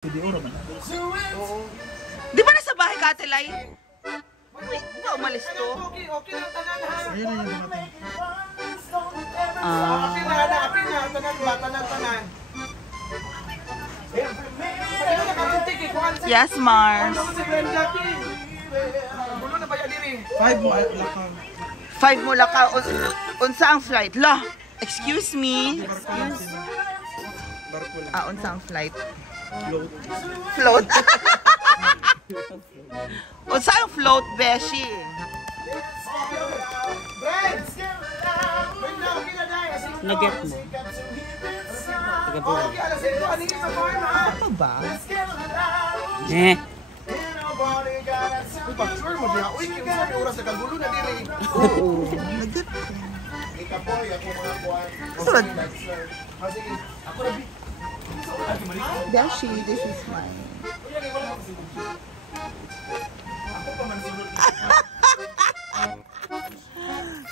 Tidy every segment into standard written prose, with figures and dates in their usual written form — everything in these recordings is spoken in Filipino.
Video naman. Oo. Di ba nasa bahay ka, Ate Lai? Uy, hindi ka umalis to. Okay lang tanan ha. Ayun na yung dumating. Apin na, tanan ba, tanan. Yes, Mars. Ano si Brenda King? Bulo na ba yan diri? 5 mo lakang. 5 mula ka. Unsa ang flight? La, excuse me. Barko lang. Unsa ang flight? Float. Float. Unsa ang float, Beshi? Naget mo. Tagabulan. Ano ba? Eh. Sure mo diha. Uy, kinsa may oras na kagulo na diri. Oo. Nagit. Ikapoy ako mga kuan. Sunod. Sige. Ako ra bi. Beshi, this is mine.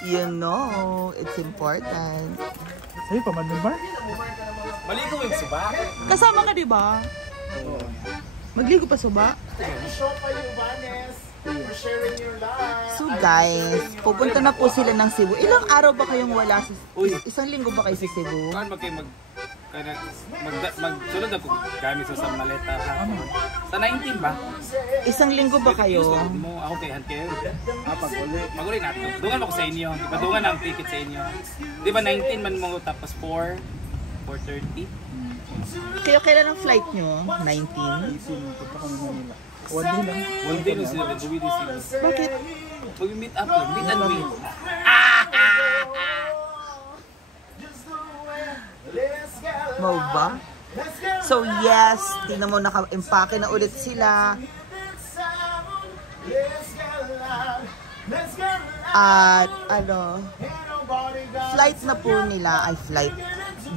You know, it's important. Sa'yo pa man ba? Maligo yung suba. Kasama ka, di ba? Magligo pa suba? Show pa yung Vanes for sharing your life. So guys, pupunta na po sila ng Cebu. Ilang araw ba kayong wala sa isang linggo ba kayo sa Cebu? Kaan ba kayo magsulod ako gamit sa maleta ha? Sa 19 ba? Isang linggo ba kayo? Mo ako kay Han kayo. Pag-uli natin. Dungan ako sa inyo. Ipadungan ang ticket sa inyo. Di ba 19 man mo tapos 4:30? Kayo kailan ang flight nyo? 19? Punta kami Manila. 1 day lang. One day no sila duwi di sila. Bakit? Mag-meet up lang. Meet and meet. Mau ba? So yes, tingnan mo naka-impake na ulit sila. At ano, flight na po nila,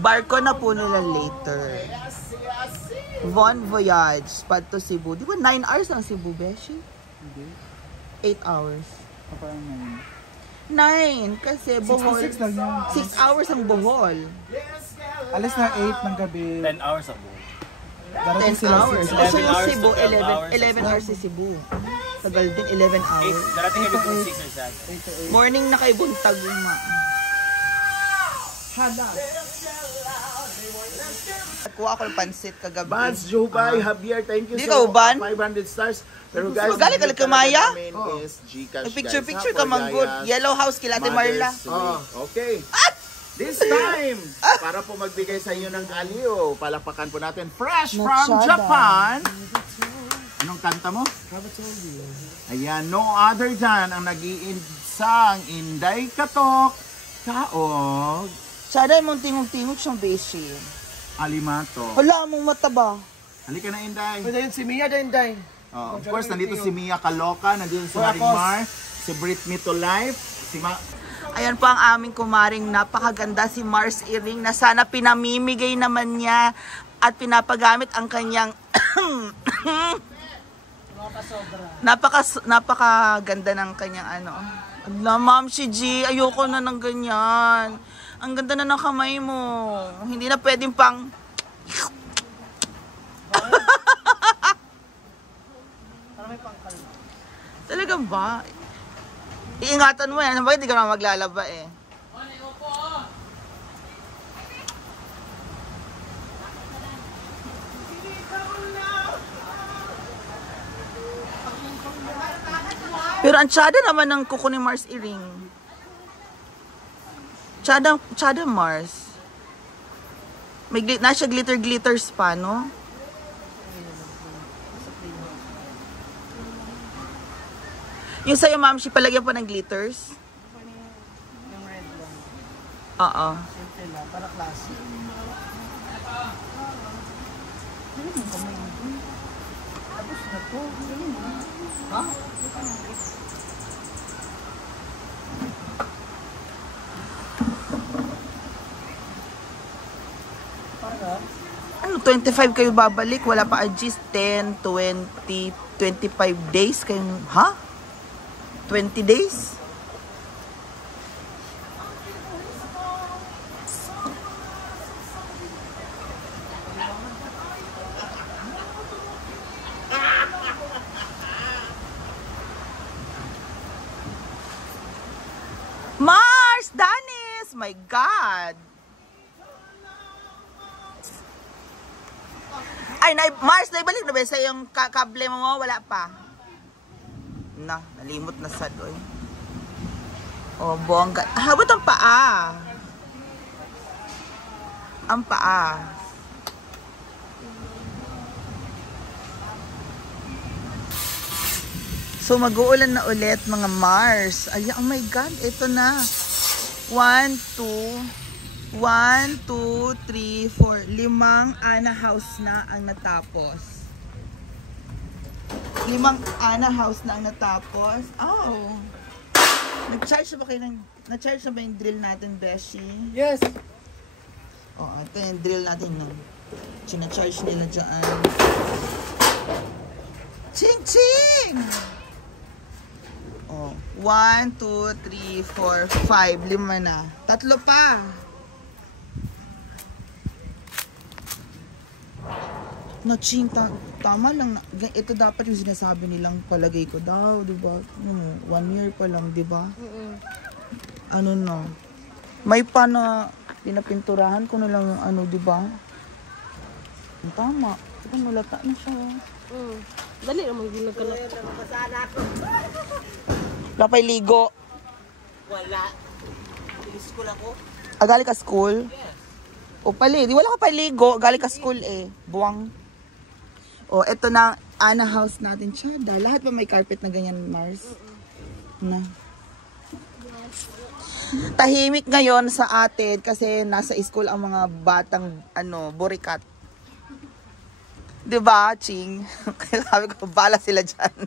barko na po nila later. Von Voyage, pad to Cebu. Di ba 9 hours ang Cebu, Beshi? Hindi. 8 hours. Parang 9, kasi Bohol. 6 lang yan. 6 hours ang Bohol. Alis na 8 ng gabi. 10 hours ako. 10 10 hours. Kasi yung 11 Cebu, hours to 12 hours. 11 hours si Cebu. Tagal din, 11 hours. Darating kami kung 6 or 7. Morning na kay buntag uma. Hana. Kuha ako ng pansit kagabi. Bans, Jubay, Javier, thank you Di so ka uban? 500 stars. Pero guys, Galing ka Kumaya? is Gcash, Picture-picture guys, ka man good. Yellow House kila Ate Marla. Okay. This time, para po magbigay sa inyo ng aliw, palakpakan po natin. Fresh from Machada. Japan. Anong kanta mo? Ayan, no other than ang nag-iinsang Inday Katok, Kaog, Sada mong tingog-tingog siyang beshi. Alimato. Wala mong mataba. Halika na, Inday. Pwede yun si Mia Day. Of course, nandito si Mia Kaloka, nandito si Marimar, si Brit Me to Life, si Ayan po ang aming kumaring napakaganda si Mars Iring na sana pinamimigay naman niya at pinapagamit ang kanyang napakaganda ng kanyang ano. Ala, Ma'am si G, ayoko na ng ganyan. Ang ganda na ng kamay mo. Hindi na pwedeng pang talagang ba? Iingatan mo yan. Bakit di ka na maglalaba eh? Pero ang tsada naman ng kuko ni Mars Iring. Tsada Mars. May na siya glitters pa, no? Yung sa'yo, ma'am, siya palagyan pa ng glitters? Yung red lang. Oo. Simple lang, para classic. Tapos na to. Ha? Para? Ano, 25 kayo babalik? Wala pa adjust 10, 20, 25 days kayong, ha? 20 days? my God. Ay, Mars, naibalik na ba sa yung kable mo? Wala pa. Na, nalimot na sa doy. Oh, bongga. Habot ang paa. Ang paa. So, mag-uulan na ulit, mga Mars. Ay, oh my God, ito na. 1, 2, 3, 4. 5 Ana house na ang natapos. 5 Ana house na ang natapos. Oh. Nag-charge na ba kayo ng... Na-charge na ba yung drill natin, Beshi? Yes! Oh, ito yung drill natin. No? China-charge nila dyan. Ching-ching! Oh, 1, 2, 3, 4, 5. 5 na. 3 pa. No, Ching, tama lang. Ito dapat yung sinasabi nilang palagay ko daw, di ba? 1 year pa lang, di ba? Ano no? May pa na pinapinturahan ko na lang yung ano, di ba? Tama. Ito, nulata na siya. Dali naman ginagalat. Wala pa'y ligo. Wala. School ako? Gali ka school? Yes. O pali, di wala ka pa'y ligo. Gali ka school eh. Buwang. O, eto na Ana house natin. Tsada. Lahat ba may carpet na ganyan, Mars? Na. Tahimik ngayon sa atin kasi nasa school ang mga batang burikat. Diba, Ching? Kaya sabi ko, bala sila dyan.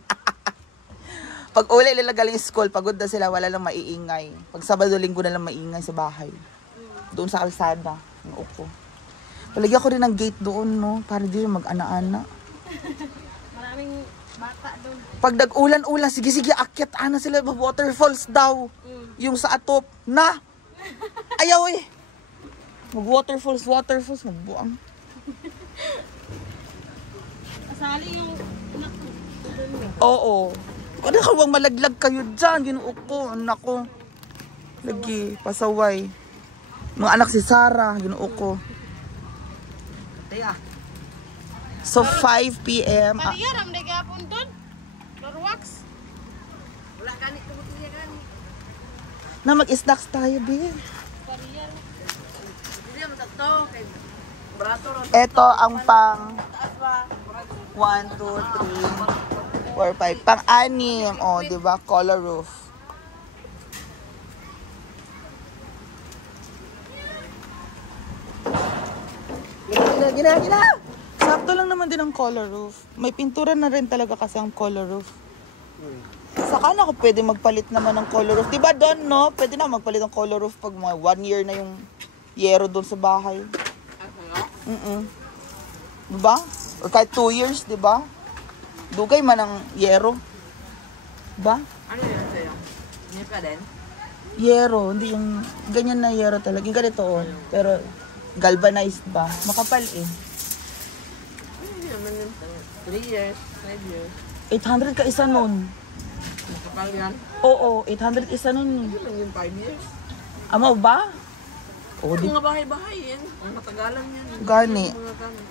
Pag uli nila galing school, pagod na sila, wala lang maiingay. Pag Sabado, Linggo na lang maingay sa bahay. Doon sa kalsada, ng upo. Palagyan ko rin ng gate doon, no? Para di mag-ana-ana. Maraming bata doon. Pag nag-ulan-ulan, sige-sige, akyat, ana sila, waterfalls daw. Yung sa atop, na! Ayaw eh! Mag-waterfalls, magbuang. Kasali yung anak ko. Oo. Ano ka bang malaglag kayo dyan? Ginuo ko. Nako. Lagi. Pasaway. Mga anak si Sarah. Ginuo ko. So 5 p.m. Pariyar, ang nagapon doon. Lorwax. Wala ganit tumutin niya ganit. Na mag-snacks tayo, babe. Pariyar. Hindi naman tatlo. Kay brato ron. Ito ang pang Taas ba? 1, 2, 3, 4, 5. Pang-anim. O, diba? Color roof. Gina! Sakto lang naman din ang color roof. May pintura na rin talaga kasi ang color roof. Saka na ako pwede magpalit naman ng color roof. Diba doon, no? Pwede na magpalit ng color roof pag mga 1 year na yung yero doon sa bahay. Diba? O kahit 2 years, diba? Dugay man ang yero. Diba? Ano yun sa'yo? Hindi pa din? Yero, hindi yung ganyan na yero talaga. Yung ganito, oh. Pero galvanized ba? Makapal eh. Hindi naman yun. 3 years, 5 years. 800 ka isa nun. Makapal yan. Oo, 800 isa nun. Hindi lang yung 5 years. Ama ba? Oo, di. Mga bahay-bahay yan. Ang matagalan yan. Gani. Mga gani.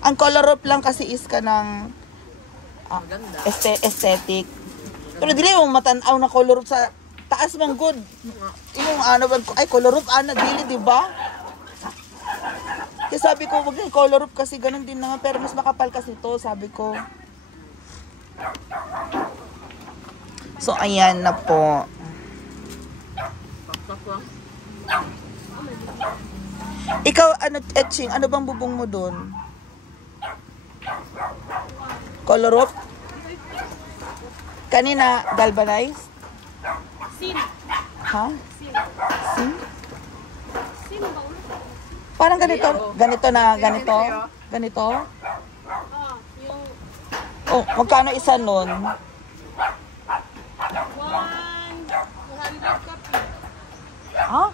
Ang color roof lang kasi is ka ng Maganda. aesthetic. Pero dili mo matanaw na color roof sa taas mang good. Yung ano ba, ay color roof ana dili, di ba? Kaya sabi ko, wag yung color roof kasi ganun din naman. Pero mas makapal kasi to, sabi ko. So, ayan na po. Pakpak lang. Ikaw, etching, ano bang bubong mo doon? Color roof? Kanina, galvanized? Sin. Ha? Sin. Sin? Sin ba ulit? Parang ganito na, ganito? Ganito? Yung Oh, magkano isa nun? 200 copy. Ha?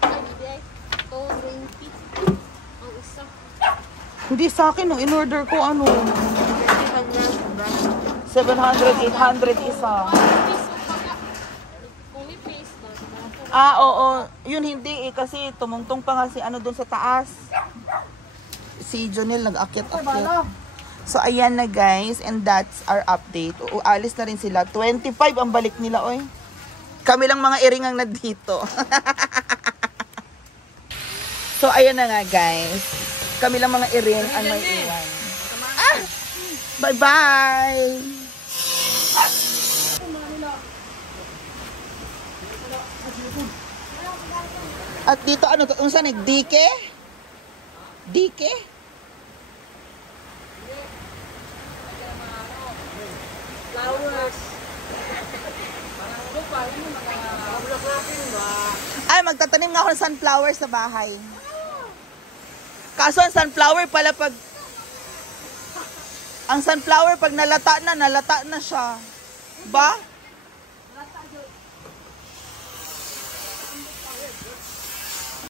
Ay, hindi ay. 220. Ang isa. Hindi sa akin, no. In-order ko ano. 700, 800 isa. Piso pa ka. Kung i-paste na, dapat Oo. Yun hindi eh, kasi tumungtong pa nga si ano doon sa taas. Si Jonel nag-akyat-akyat. So, ayan na guys. And that's our update. Alis na rin sila. 25 ang balik nila, oy. Kami lang mga iring ang nandito. So, ayan na nga guys. Kami lang mga iring ang may iwan. Bye-bye! At dito, ano to? Unsa nagdike? Dike? Flowers. Ay, magtatanim nga ako ng sunflower sa bahay. Kaso ang sunflower pala pag... Ang sunflower pag nalata na siya. Ba?